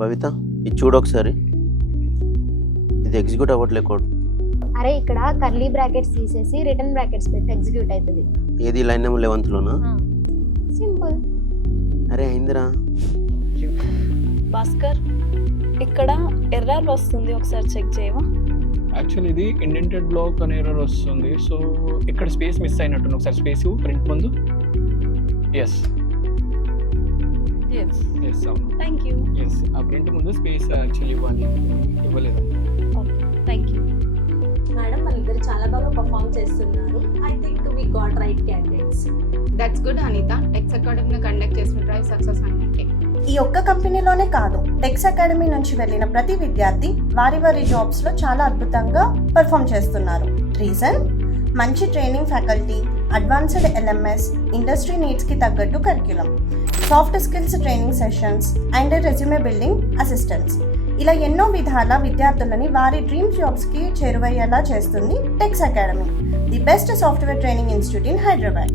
భవిత ఇది చూడు ఒకసారి. ఇది ఎగ్జిక్యూట్ అవ్వట్లే కోడ్. అరే ఇక్కడ కర్లీ బ్రాకెట్స్ తీసేసి రిటర్న్ బ్రాకెట్స్ పెట్టి ఎగ్జిక్యూట్ అవుతుంది. ఏది లైన్ నెంబర్ 11లోనా? సింపుల్. అరే అయిందిరా. భాస్కర్ ఇక్కడ ఎర్రర్ వస్తుంది, ఒకసారి చెక్ చేయవా? యాక్చువల్లీ ఇది ఇండెంటెడ్ బ్లాక్ అనే ఎర్రర్ వస్తుంది. సో ఇక్కడ స్పేస్ మిస్ అయినట్టుంది. ఒకసారి స్పేస్ ప్రింట్ ముందు. ఎస్ ఎస్ అవును, థ్యాంక్ యూ. ఎస్ ఆ ప్రింట్ ముందు స్పేస్ యాక్చువల్లీ ఇవ్వలేదు. Thank you madam. వాళ్ళిద్దరు చాలా బాగా పర్ఫామ్ చేస్తున్నారు. I think we got right candidates. That's good Anitha. టెక్స్ అకాడమీలో కండక్ట్ చేసిన డ్రైవ్ సక్సెస్ అయినట్టే. ఈ ఒక్క కంపెనీలోనే కాదు, టెక్స్ అకాడమీ నుంచి వెళ్ళిన ప్రతి విద్యార్థి వారి వారి జాబ్స్లో చాలా అద్భుతంగా పర్ఫామ్ చేస్తున్నారు. రీజన్ మంచి training faculty, advanced LMS, industry నీడ్స్కి తగ్గట్టు curriculum, soft skills training sessions and resume building assistance. ఇలా ఎన్నో విధాల విద్యార్థులని వారి డ్రీమ్ జాబ్స్కి చేరువయ్యేలా చేస్తుంది Tex academy, the best software training institute in Hyderabad.